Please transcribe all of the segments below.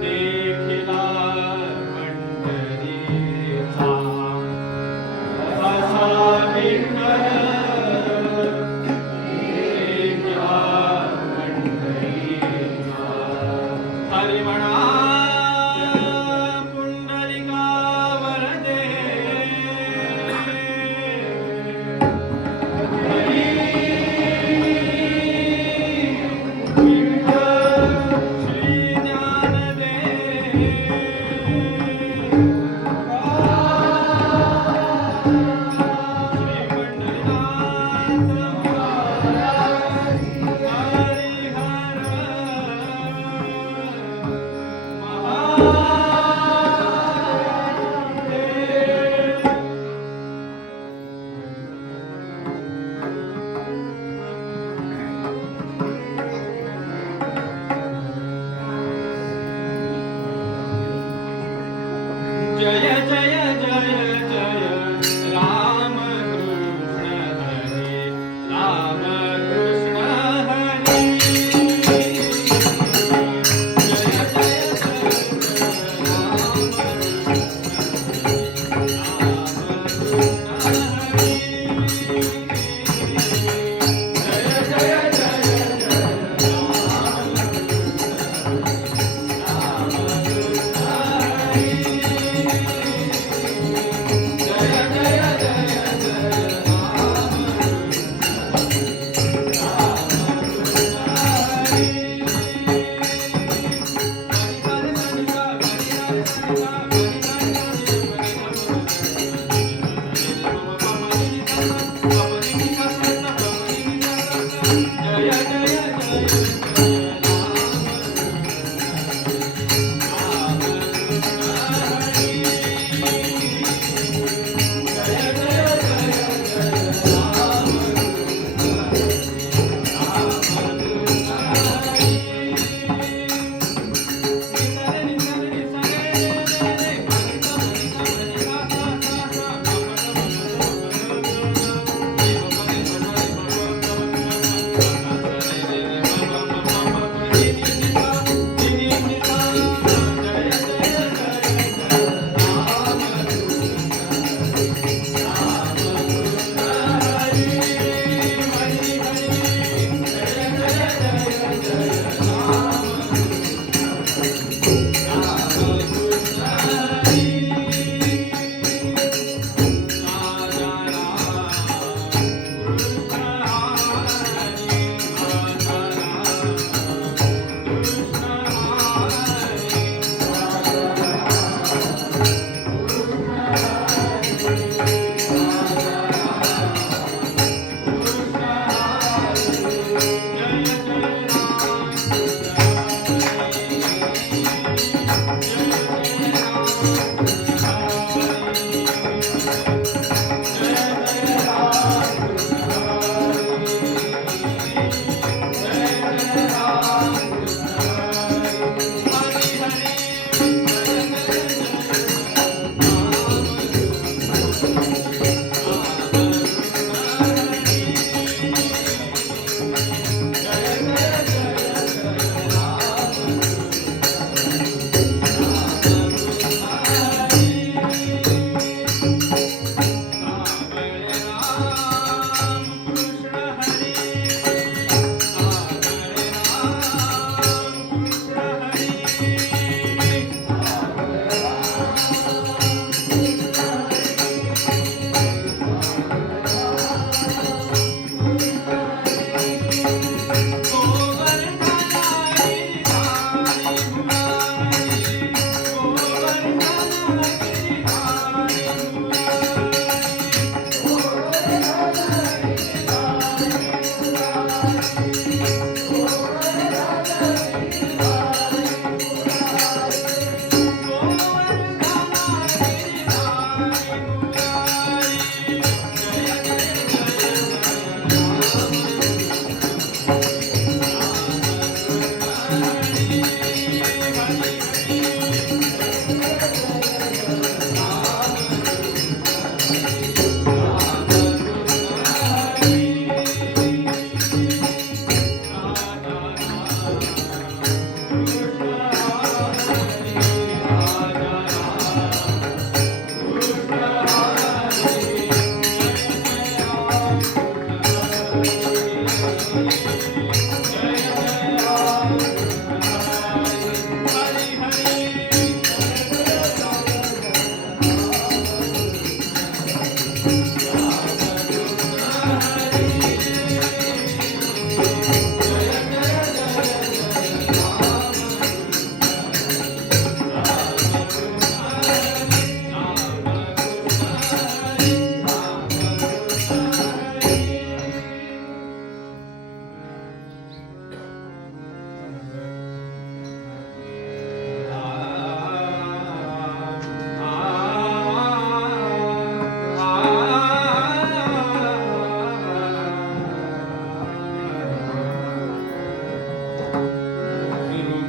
देखिला पंढरीचा असा विठ्ठल देखिला पंढरीचा हरी म्हणा पुंडलिकावर दे जय जय जय जय राम कृष्ण हरी राम कृष्ण हरी जय जय जय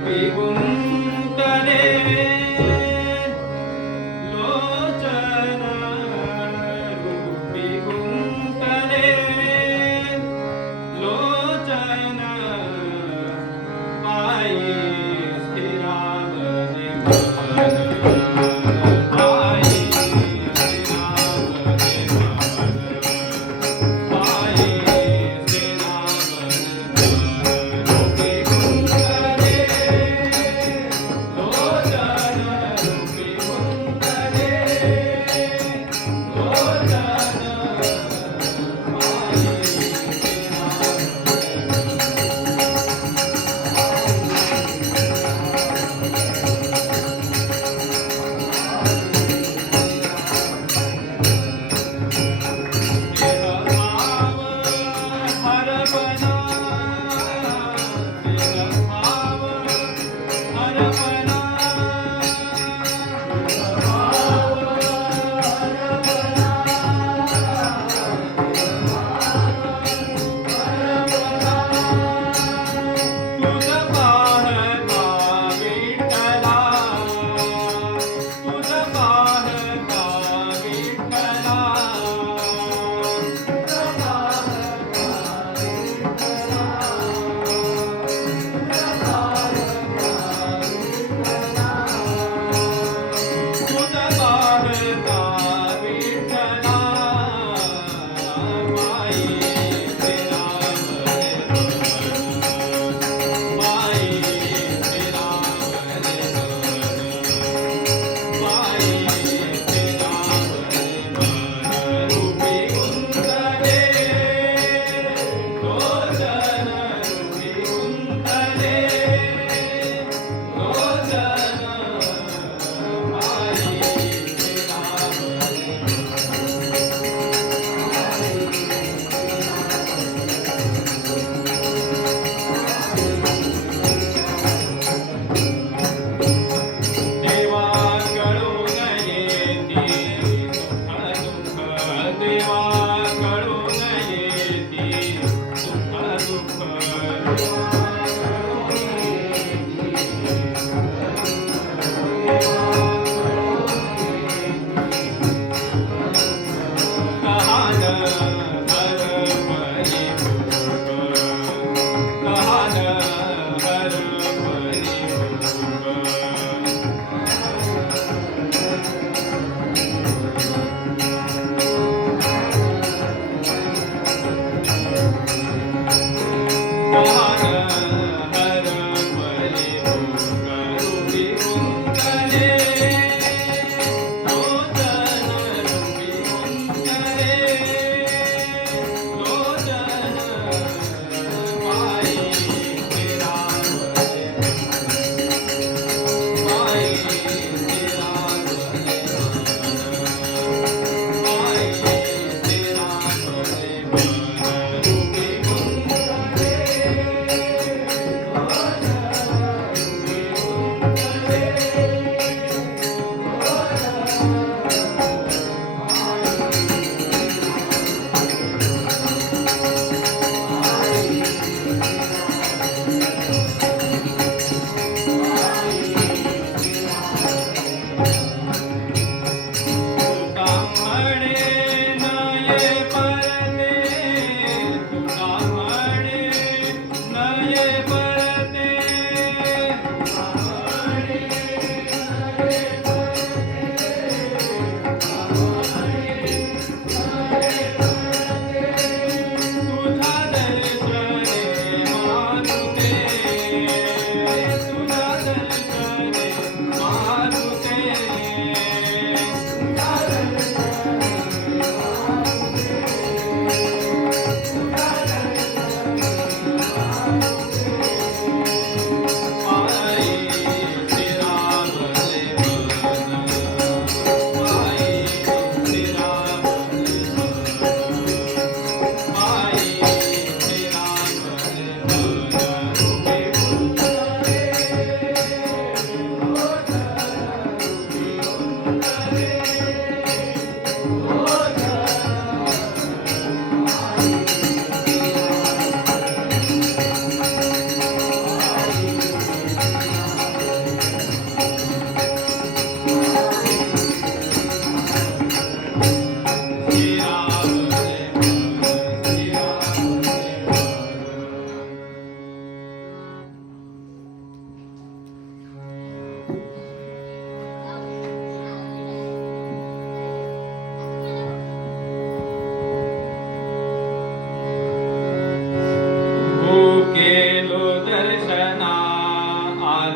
रूपी गुंतले लोचन रूपी गुंतले लोचन पायी स्थिरावले मन पायी स्थिरावले मन पायी स्थिरावले मन रूपी गुंतले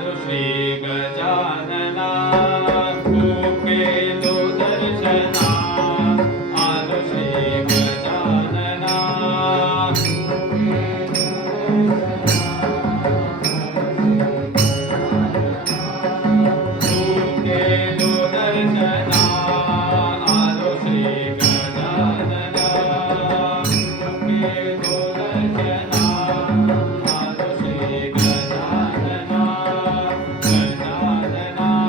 आलो श्री गजानना केलो दर्शना आलो श्री गजानना केलो दर्शना आलो श्री गजानना केलो दर्शना आलो श्री गजानना गजानना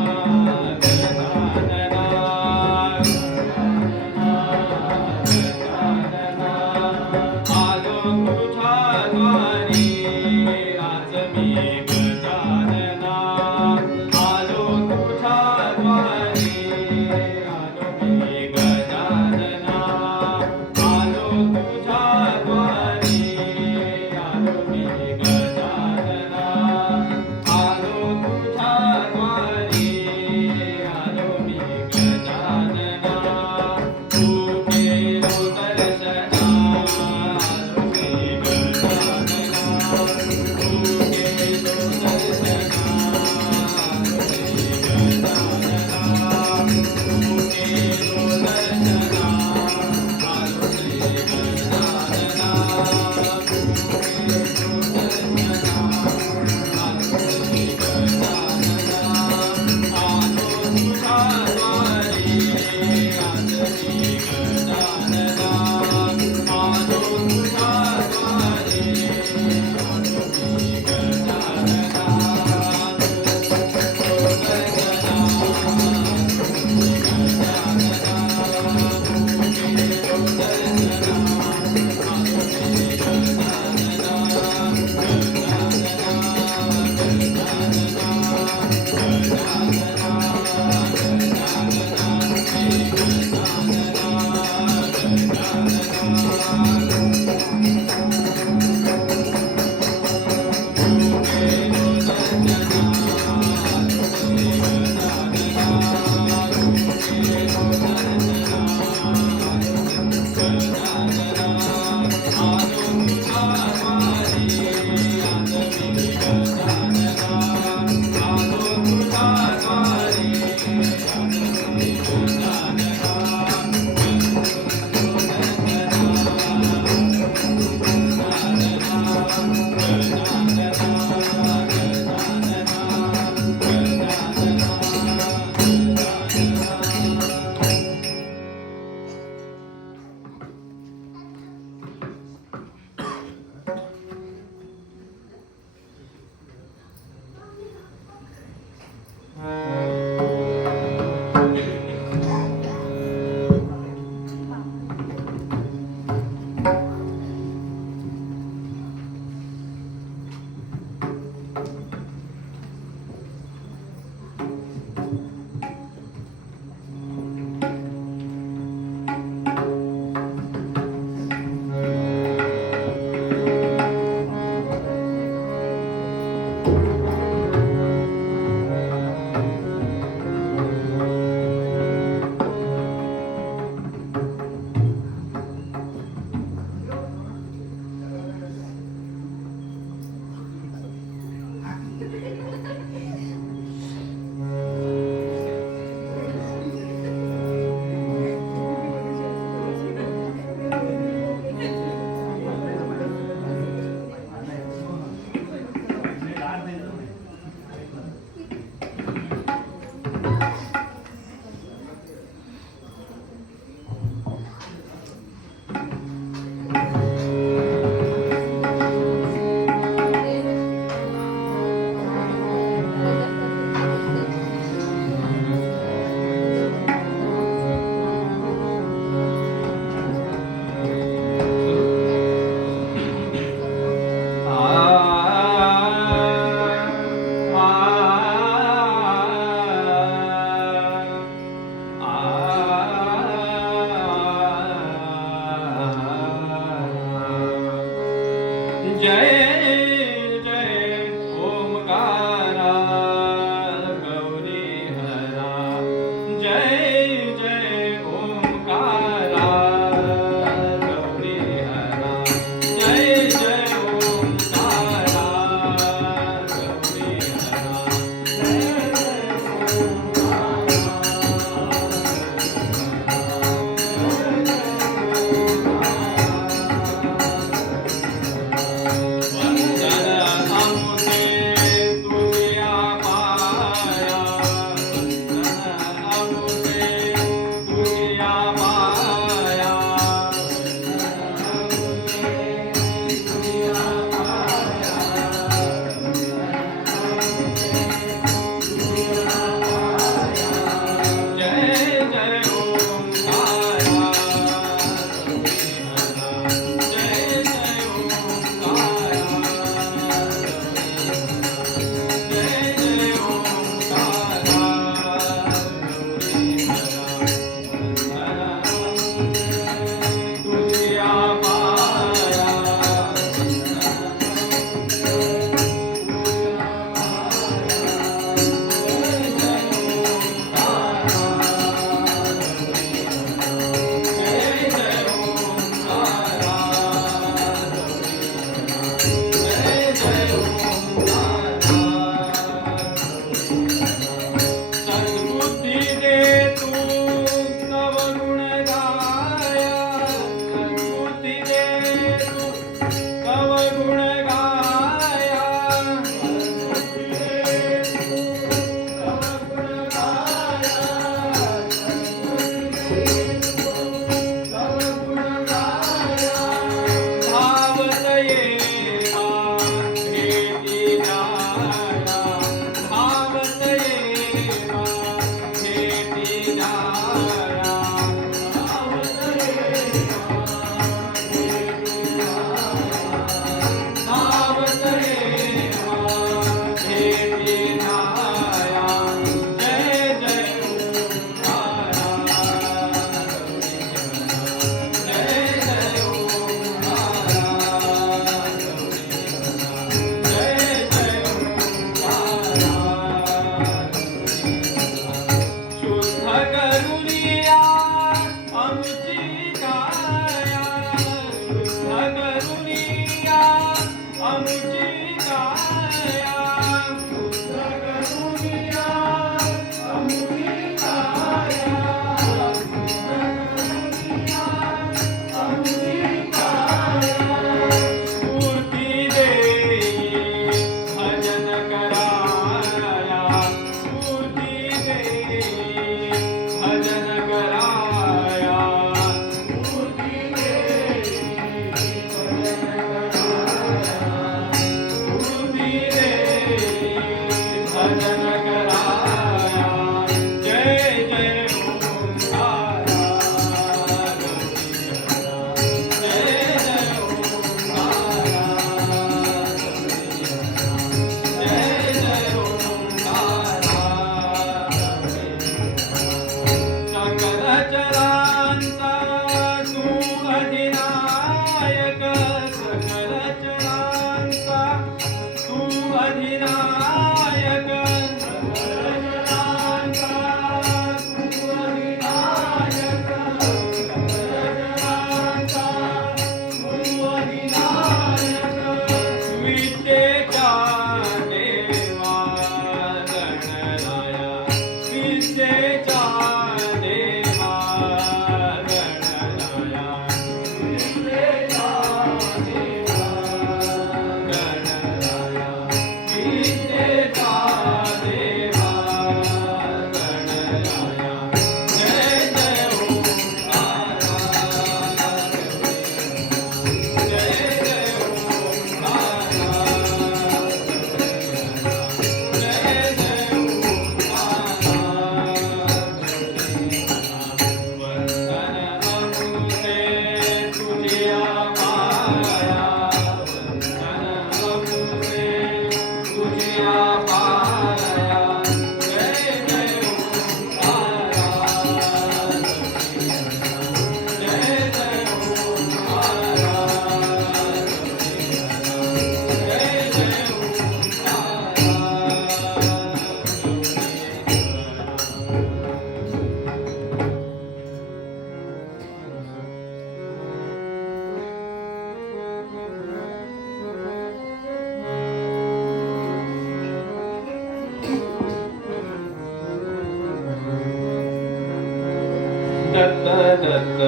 दत्त दत्त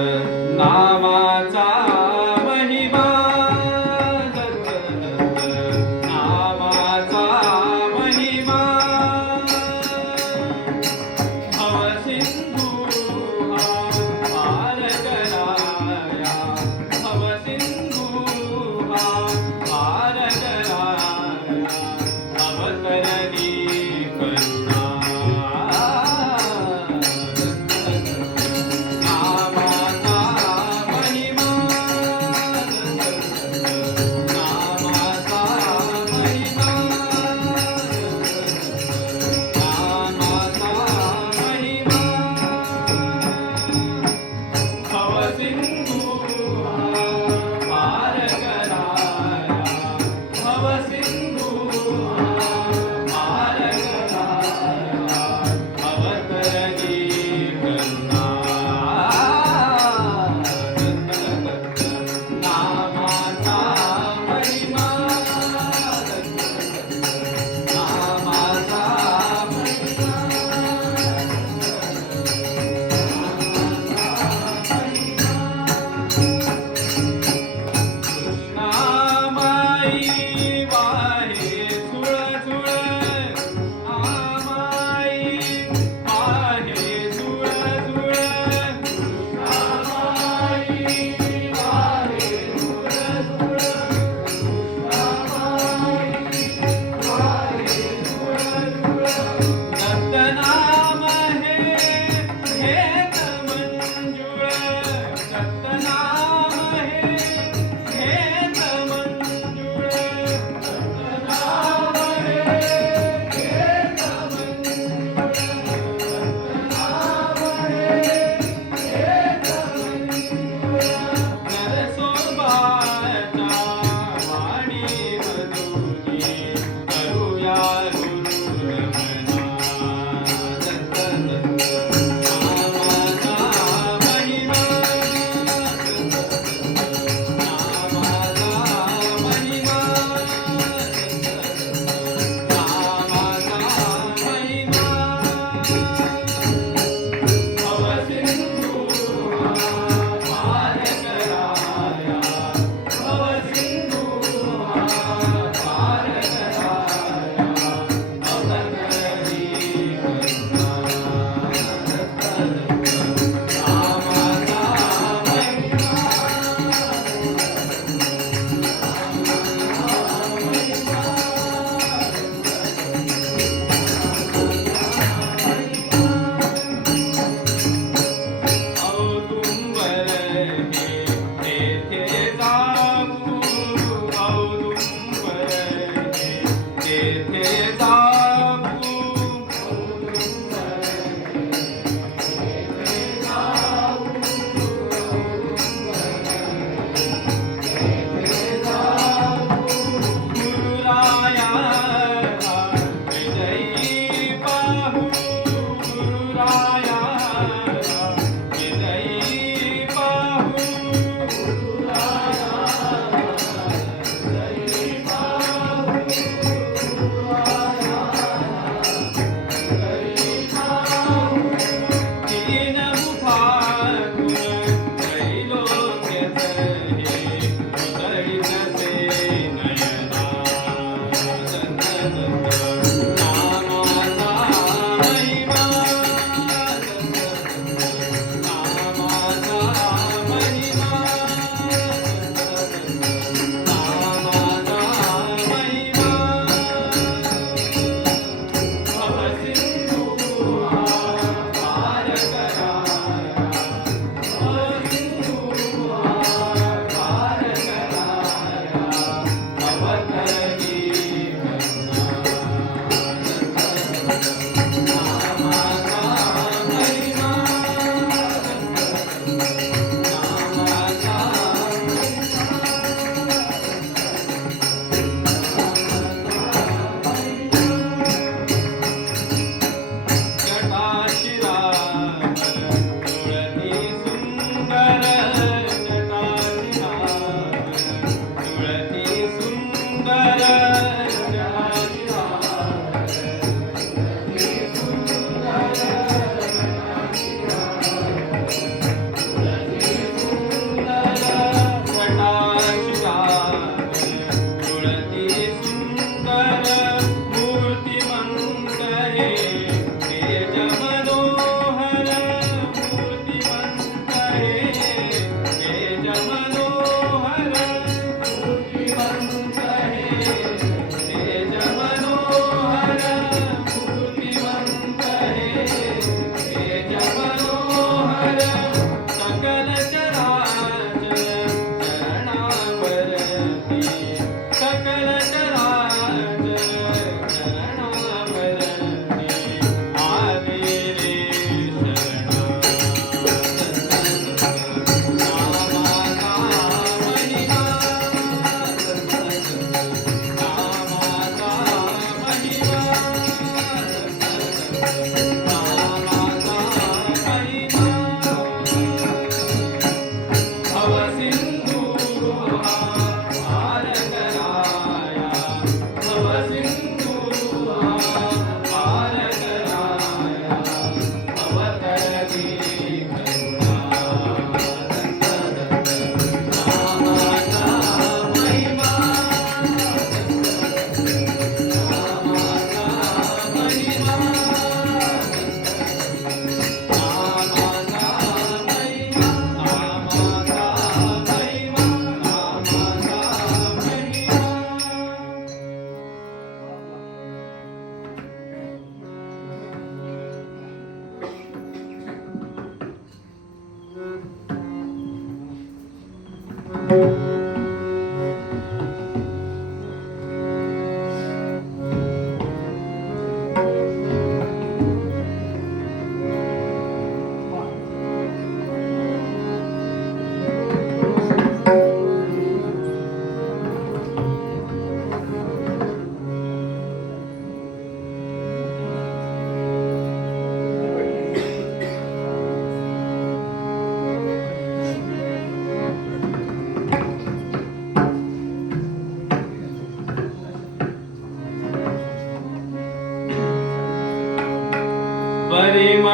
नामाचा महिमा दत्त दत्त नामाचा महिमा भवसिंधू हा पार कराया भवसिंधू हा पार कराया अवतरणी करुणा नामाचा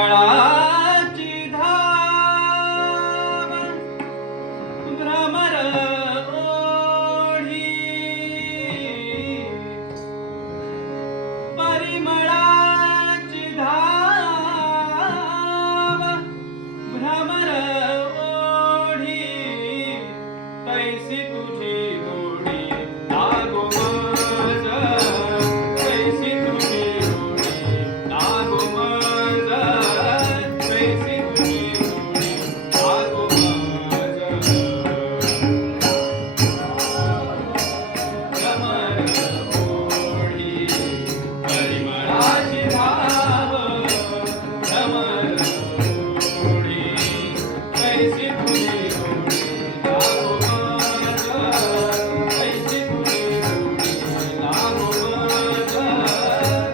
परिमळाची धाव भ्रमर ओढी, परिमळाची धाव भ्रमर ओढी, तैसी तुझी गोडी लागो मज, तैसी तुझी गोडी लागो मज, तैसी तुझी गोडी लागो मज. भ्रमर ओढी परिमळाची धाव, भ्रमर ओढी तैसी तुझी गोडी लागो मज, तैसी तुझी गोडी लागो मज,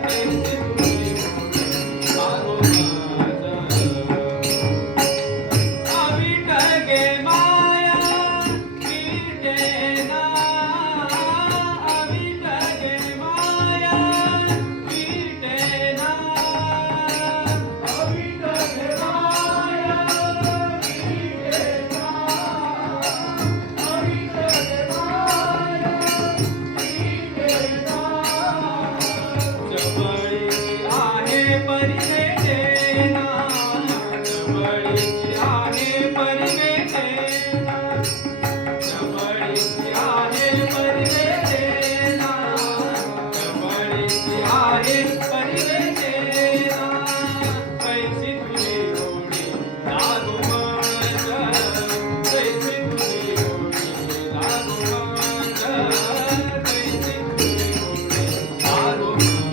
तैसी तुझी गोडी लागो मज. अविट गे माया विटे ना, अविट गे माया विटे ना, अविट गे माया विटे ना, अविट गे माया विटे ना. जवळीची आहे परिवेशेना, जवळीची आहे परिवेशेना, जवळीची आहे परिवेशेना, जवळीची आहे परिवेशेना. तैसी तुझी गोडी लागो मज, तैसी तुझी गोडी लागो मज, तैसी तुझी गोडी लागो मज.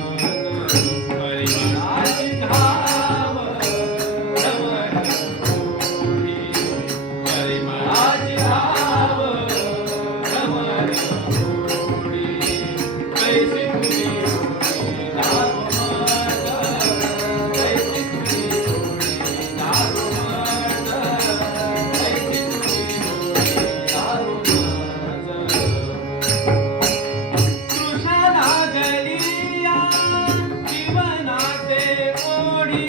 परिमळाची धाव भ्रमर ओढी, परिमळाची धाव भ्रमर ओढी, तैसी तुझी गोडी लागो मज, तैसी तुझी गोडी लागो मज, तैसी तुझी गोडी लागो मज. तृष्णा लागली या जीवनाते ओढी,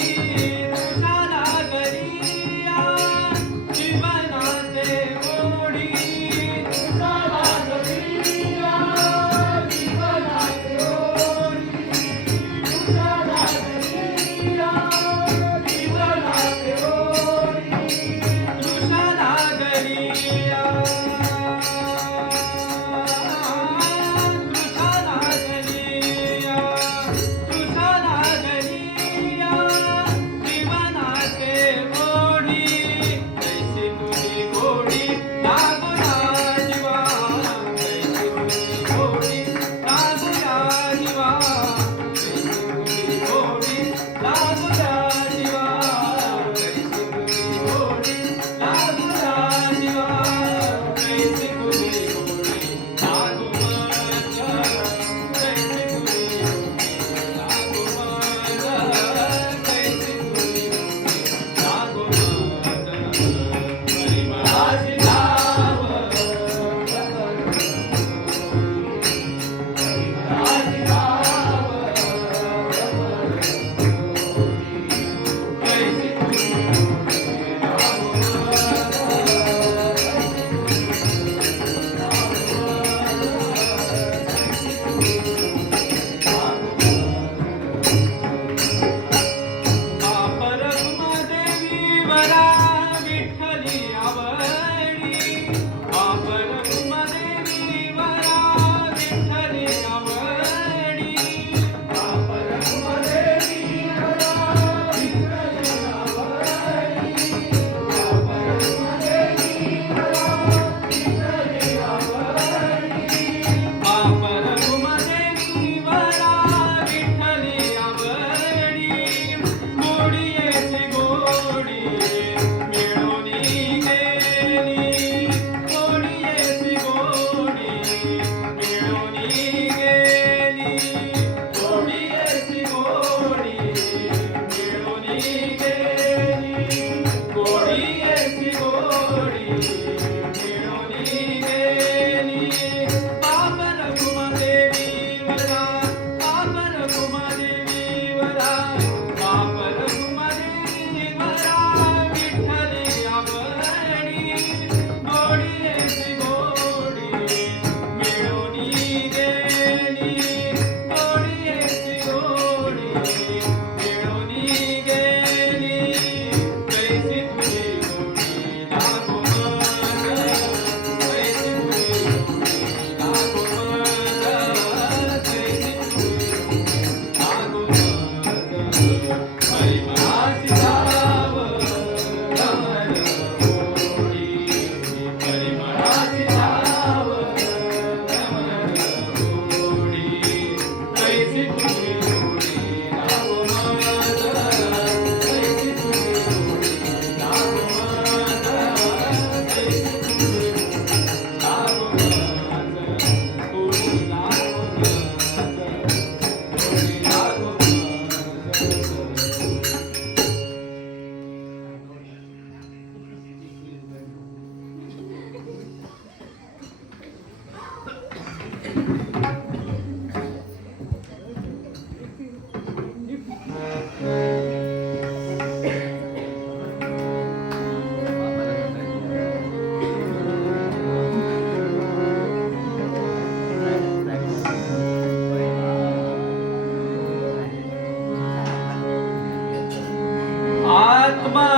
आत्मा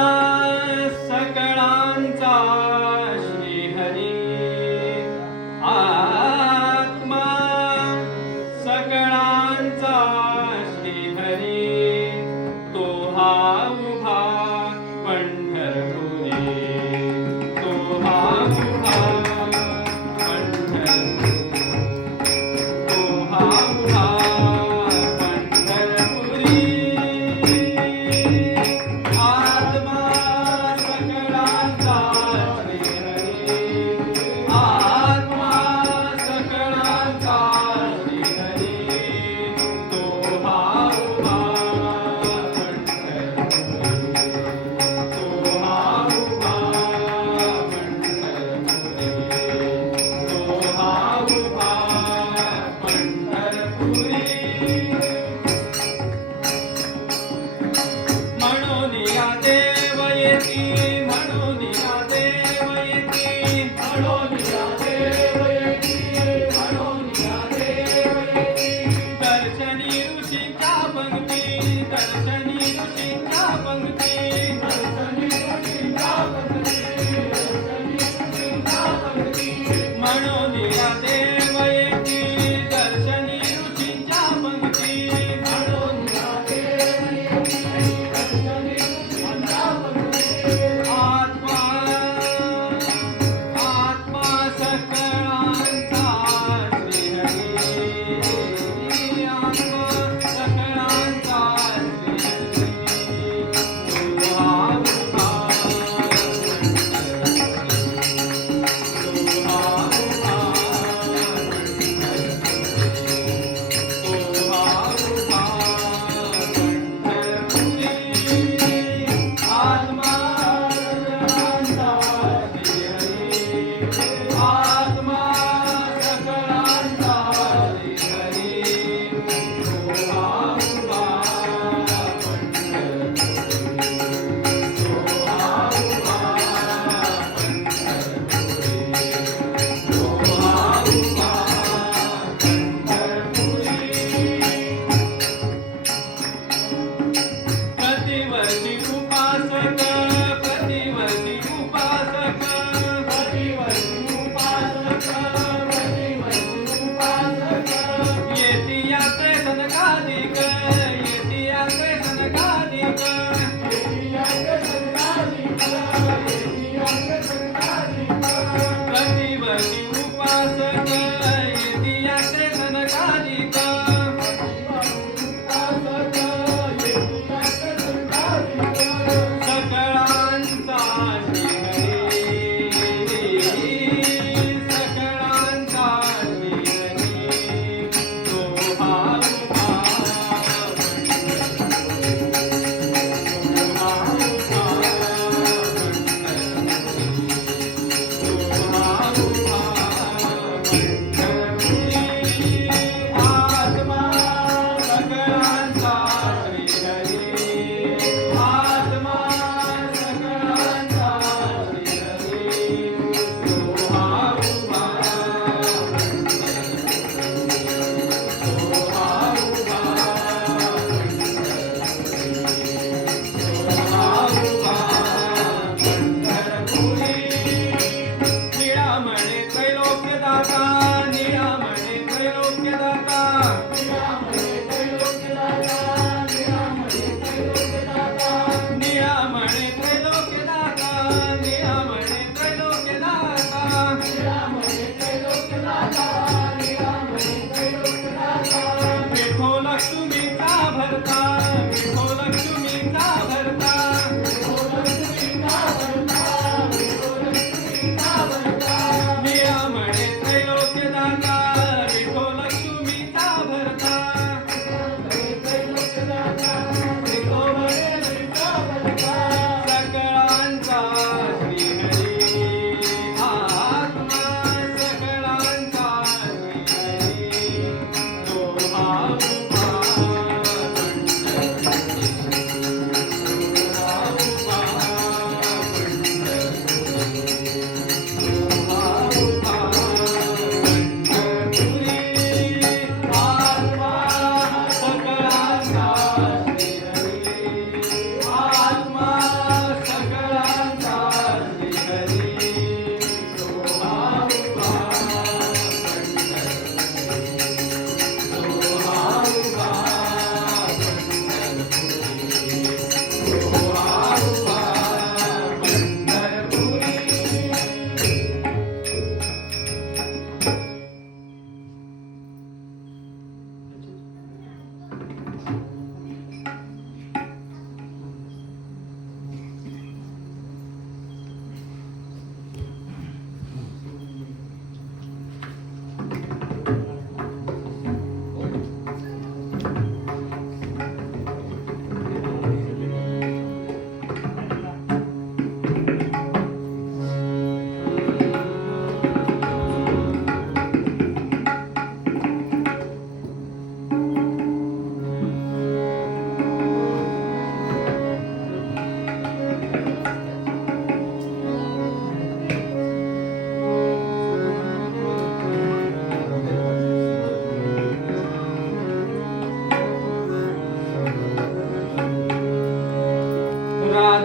सकळांचा श्रीहरी, आत्मा सकळांचा श्रीहरी, तो हा उभा पंढरपुरी, तो हा उभा पंढरपुरी, तो हा उभा पंढरपुरी. आत्मा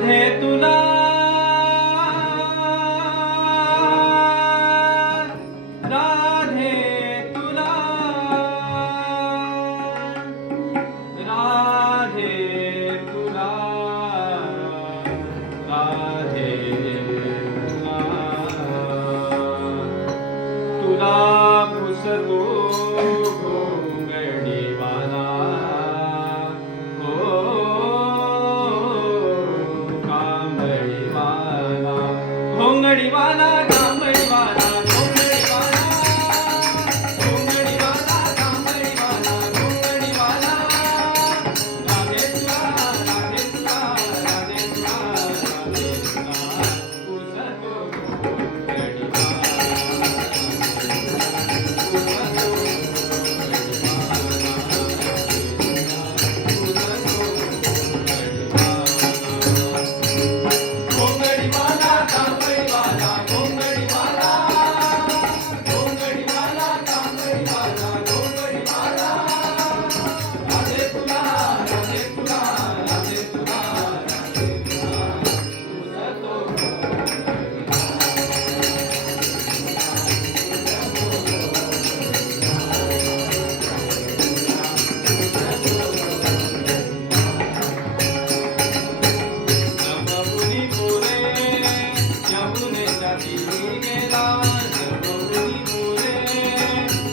राधे तुला राधे तुला राधे तुला राधे तुला तुला पुसतो घोंगडीवाला हो कांबळीवाला घोंगडीवाला कांबळीवाला घोंगडीवाला घोंगडीवाला कांबळीवाला घोंगडीवाला राधे तुला राधे तुला राधे तुला राधे तुला पुसतो घोंगडीवाला कांबळीवाला घोंगडीवाला घोंगडीवाला कांबळीवाला घोंगडीवाला राधे तुला राधे तुला राधे तुला राधे तुला पुसतो जमुनी पुरे यमुनेच्या तीरी गेला जमुनी पुरे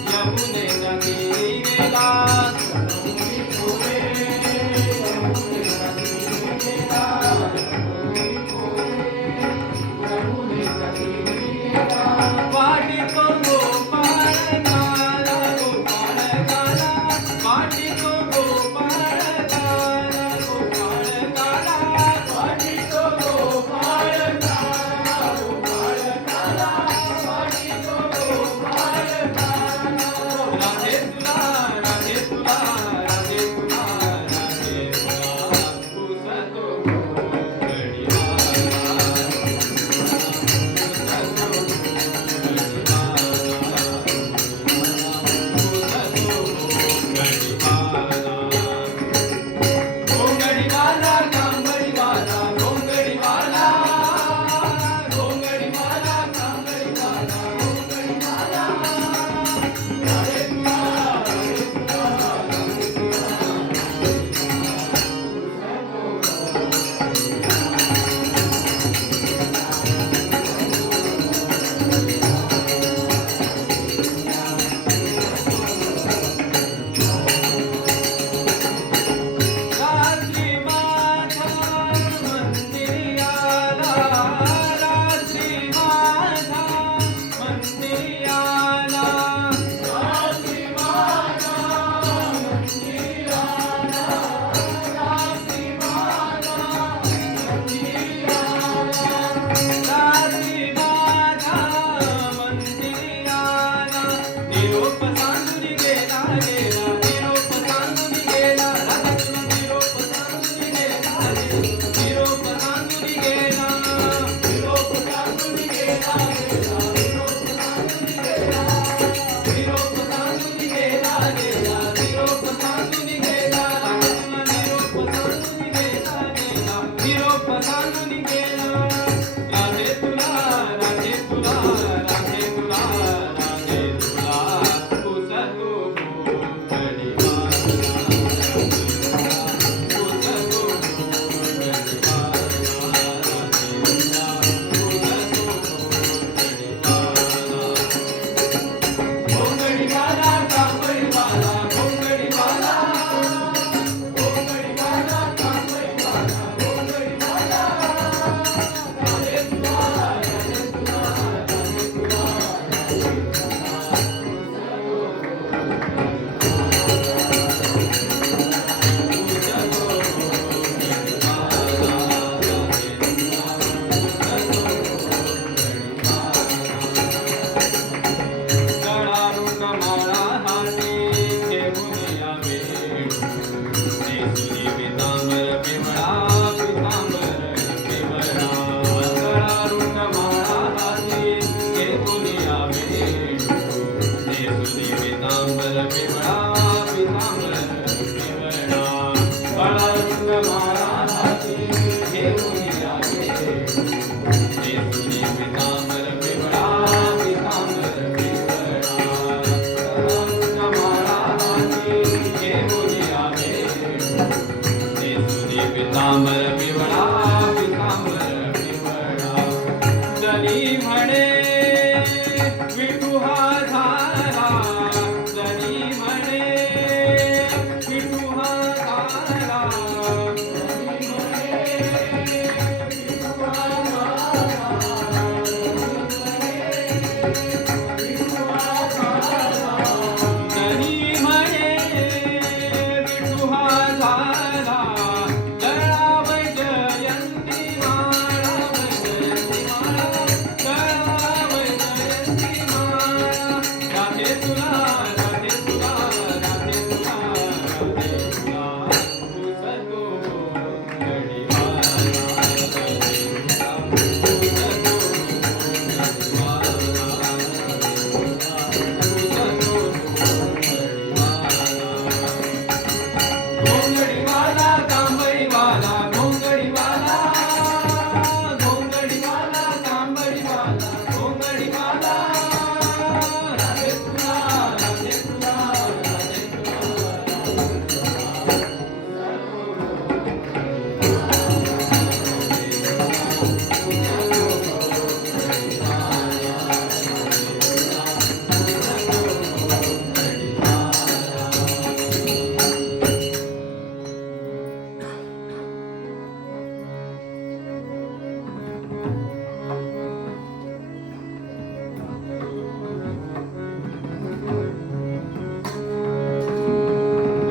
यमुनेच्या तीरी गेला जमुनी पुरे यमुनेच्या तीरी गेला जमुनी पुरे यमुनेच्या तीरी गेला वाटी तो गोपाळ काला गोपाळ काला वाटी तो गोपाळ काला गोपाळ काला वाटी तो गोपाळ काला गोपाळ काला वाटी तो गोपाळ काला राधे तुला राधे तुला राधे तुला राधे तुला पुसतो घोंगडीवाला कांबळीवाला घोंगडीवाला घोंगडीवाला कांबळीवाला घोंगडीवाला राधे तुला राधे तुला रात्री माझा मंदिरी आला रात्री माझा मंदिरी आला रात्री माझा मंदिरी आला रात्री माझा मंदिरी आला रात्री माझा मंदिरी आला निरोप सांगून गेला गेला निरोप सांगून गेला राधा तुला निरोप सांगून गेला निरोप सांगून गेला निरोप सांगून गेला निरोप सांगून गेला निरोप सांगून गेला निरोप सांगून गेला राधा तुला निरोप सांगून गेला निरोप सांगून गेला राधे तुला राधे तुला राधे तुला राधे तुला पुसतो घोंगडीवाला कांबळीवाला घोंगडीवाला घोंगडीवाला कांबळीवाला घोंगडीवाला राधे तुला राधे तुला राधे तुला गळारुंड माळा हाती घेऊन यावे नेसुनी पितांबर पिवळा पितांबर पिवळा गळारुंड माळा हाती घेऊन यावे नेसुनी पितांबर पिवळा पितांबर पिवळा गळारुंड माळा हाती घेऊन पितांबर पिवळा पितांबर पिवळा जनी म्हणे विठू हा झाला जनी म्हणे विठू हा झाला जनी म्हणे विठू हा झाला जनी म्हणे विठू हा झाला जळाव जयंती माळा जयंती माळा जळाव जयंती माळा राधे तुला राधे तुला राधे तुला राधे तुला उसतो गडीवाला राधे तुला उसतो घोंगडीवाला कांबळीवाला घोंगडीवाला घोंगडीवाला कांबळीवाला घोंगडीवाला राधे तुला राधे तुला राधे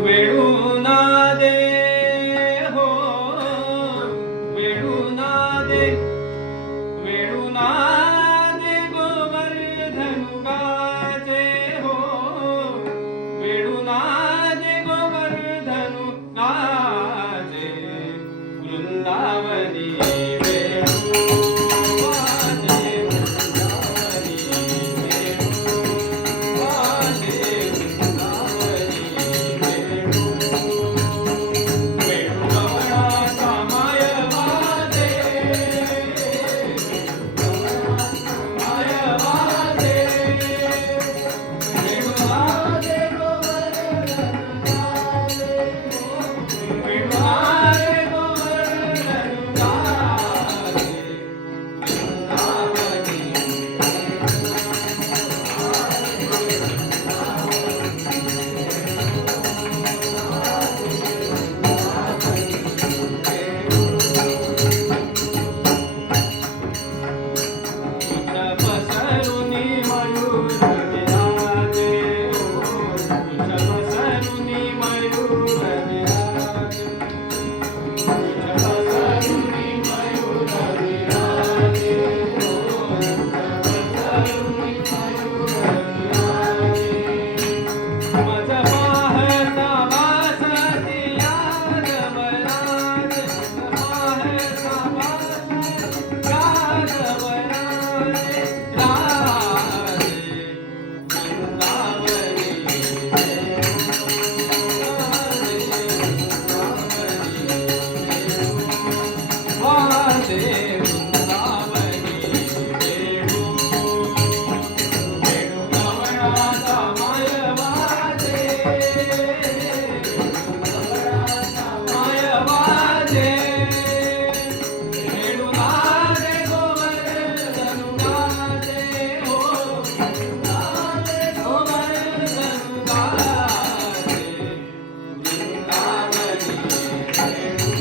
वेळूना दे हो वेळूना दे वेळूना दे गोवर्धनु गाजे हो वेळूना दे गोवर्धनु गाजे वृंदावनी वेणू वाजे वृंदावनी वेणू वाजे वृंदावनी वेणू वेणुगवळाचा माय वाजे माय वाजे वेणु वाजे गोवर्धन गाजे वेणु वाजे गोवर्धन गाजे वृंदावनी कुछ पसरुनी मयूर विराजे कुछ पसरुनी मयूर विराजे कुछ पसरुनी मयूर विराजे कुछ पसरुनी मयूर विराजे मज पाहता वासती यादवराज पाहता वासती यादवराज राजे वृंदावनी वाजे वृंदावनी वेणू वेणुगवळाचा माय वाजे वेणुगवळाचा माय वाजे वेणु गाजे गोवर्धनु गाजे हो गाजे गोवर्धनु गाजे वृंदावनी वेणू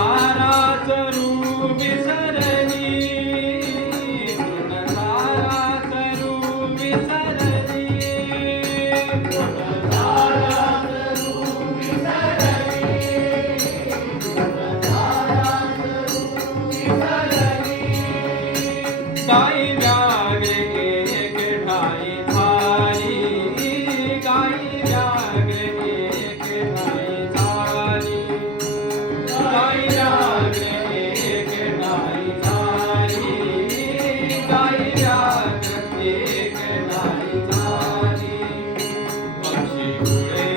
तृणधाराचरू विसरली तृणधाराचरू विसरली तृणधाराचरू विसरली तृणधाराचरू विसरली गाई व्यागे एक ठाई झाली गाई व्यागे एक ठाई झाली गाई व्यागे एक ठाई झाली गाई व्यागे एक ठाई झाली पक्षी उडे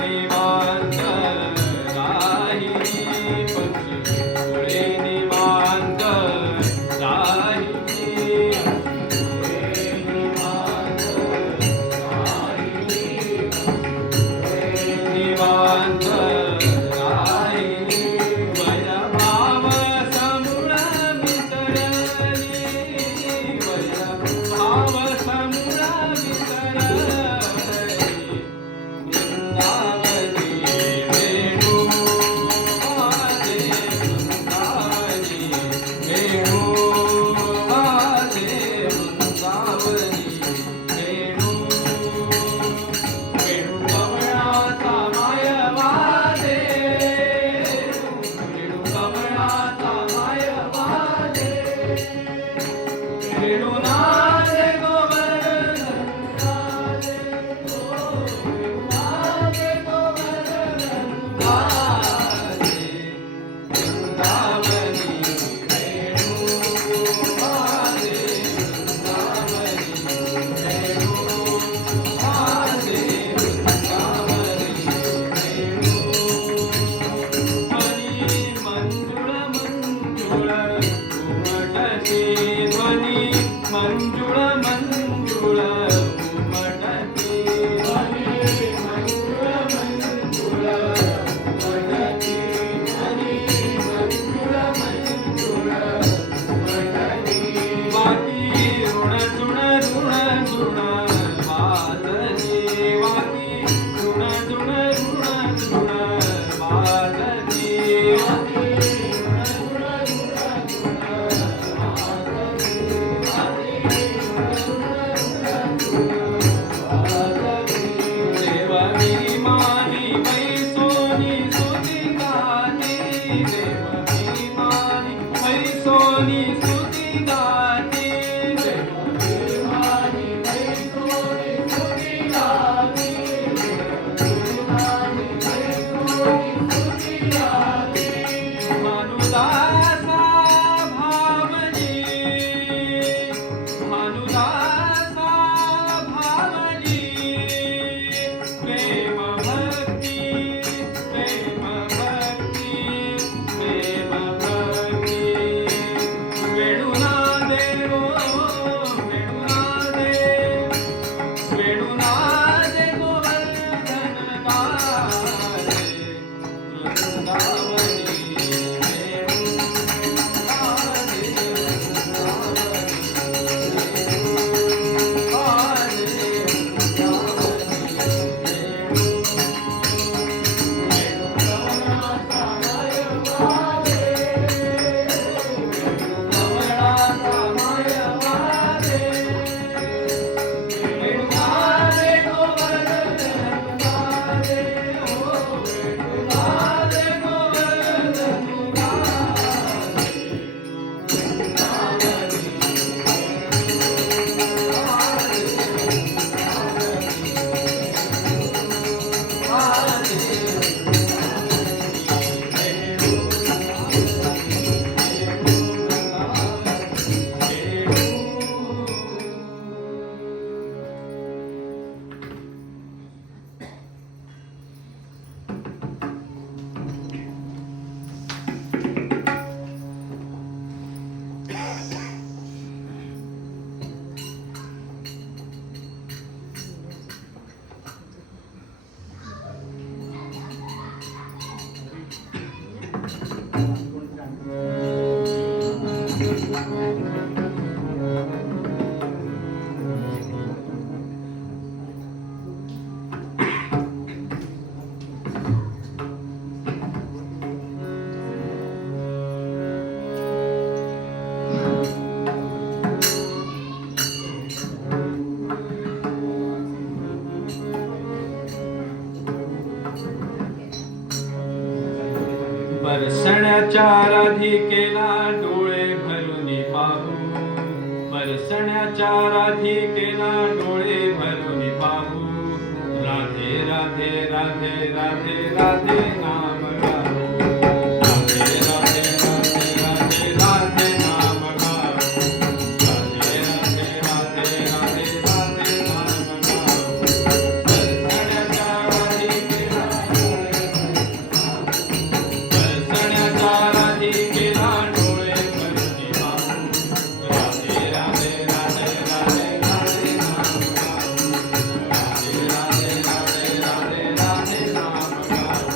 निवांत राही पक्षी उडे सोनी स्तुती गाती भानुदासा भावनी भानुदासा भावनी प्रेम भक्ती प्रेम भक्ती प्रेम भक्ती वेणुनादे ओ वेणुनादे वेणुनादे गोवर्धन गारे वृंदावनी बरसण्याच्या राधिकेला डोळे भरून पाहू बरसण्याच्या राधिकेला डोळे भरून पाहू राधे राधे राधे राधे राधे नाम गाऊ राधे राधे राधे राधे राधे नाम गाऊ राधे राधे राधे राधे राधे नाम गाऊ बरसण्याच्या राधिकेला राधिकेला डोळे भरून पाहू राधे राधे राधे राधे राधे नाम गाऊ राधे राधे राधे राधे राधे नाम गाऊ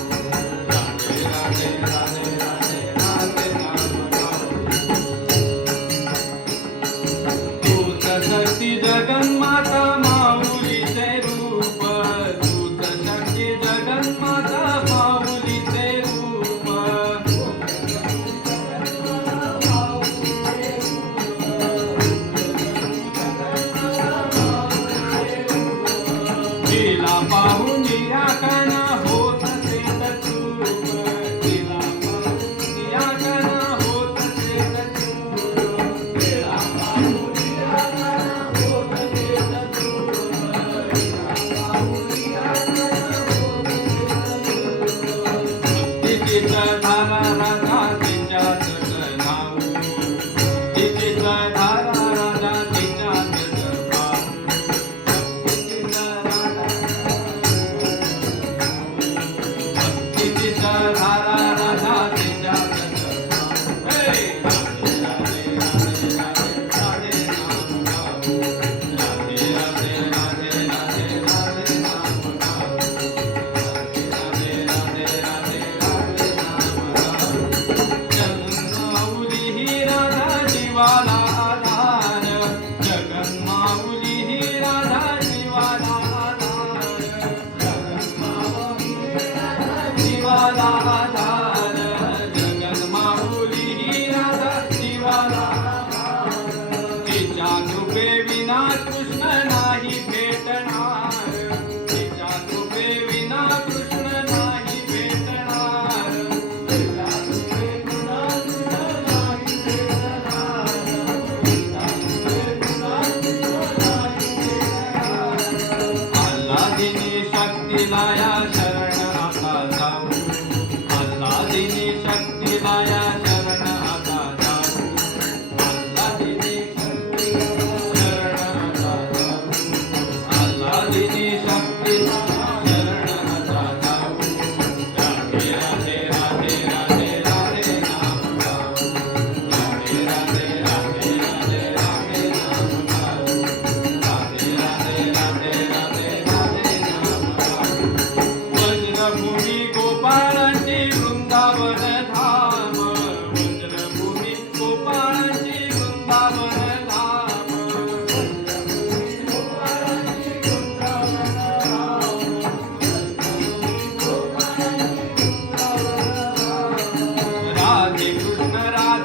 राधे राधे राधे राधे राधे नाम गाऊ तूच शक्ती जगन्माता माऊलीचे रूप तूच शक्ती जगन्माता माऊलीचे रूप तिला पाहून निराकरण होत असेल चूक तिला पाहून निराकरण होत असेल चूक तिला पाहून निराकरण होत असेल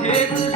एक